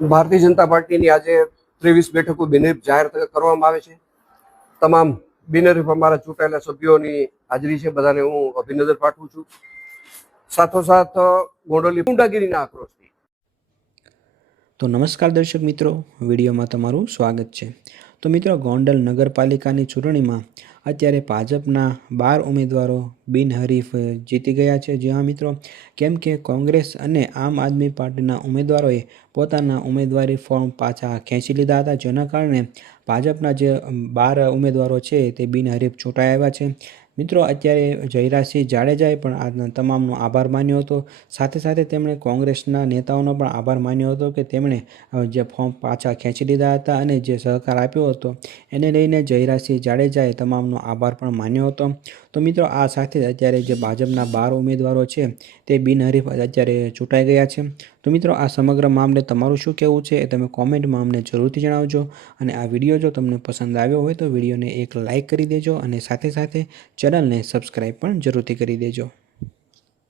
ભારતીય જનતા પાર્ટીની આજે 23 બેઠકો બિનહરીફ જાહેર કરવામાં આવે છે. તમામ બિનહરીફ અમારા ચૂંટાયેલા સભ્યોની હાજરી છે. બધાને હું અભિનંદન પાઠવું છું. સાથોસાથ ગોંડલની ગુંડાગીરીના આક્રોશથી. તો નમસ્કાર દર્શક મિત્રો, વિડીયોમાં તમારું સ્વાગત છે. તો મિત્રો, ગોંડલ નગરપાલિકાની ચૂંટણીમાં અત્યારે ભાજપના 12 ઉમેદવારો બિનહરીફ જીતી ગયા છે. જી હા મિત્રો, કેમ કે કોંગ્રેસ અને આમ આદમી પાર્ટીના ઉમેદવારોએ પોતાના ઉમેદવારી ફોર્મ પાછા ખેંચી લીધા હતા, જેના કારણે ભાજપના જે 12 ઉમેદવારો છે તે બિનહરીફ ચૂંટાઈ આવ્યા છે. મિત્રો, અત્યારે જયરાજસિંહ જાડેજાએ પણ આ તમામનો આભાર માન્યો હતો. સાથે સાથે તેમણે કોંગ્રેસના નેતાઓનો પણ આભાર માન્યો હતો કે તેમણે જે ફોર્મ પાછા ખેંચી લીધા હતા અને જે સહકાર આપ્યો હતો એને લઈને જયરાજસિંહ જાડેજાએ તમામનો આભાર પણ માન્યો હતો. તો મિત્રો, આ સાથે અત્યારે જે ભાજપના 12 ઉમેદવારો છે તે બિનહરીફ અત્યારે ચૂંટાઈ ગયા છે. તો મિત્રો, આ સમગ્ર મામલે તમારું શું કહેવું છે એ તમે કોમેન્ટમાં અમને જરૂરથી જણાવજો. અને આ વિડીયો જો તમને પસંદ આવ્યો હોય તો વિડીયોને એક લાઇક કરી દેજો અને સાથે સાથે ચેનલને સબસ્ક્રાઈબ પણ જરૂરથી કરી દેજો.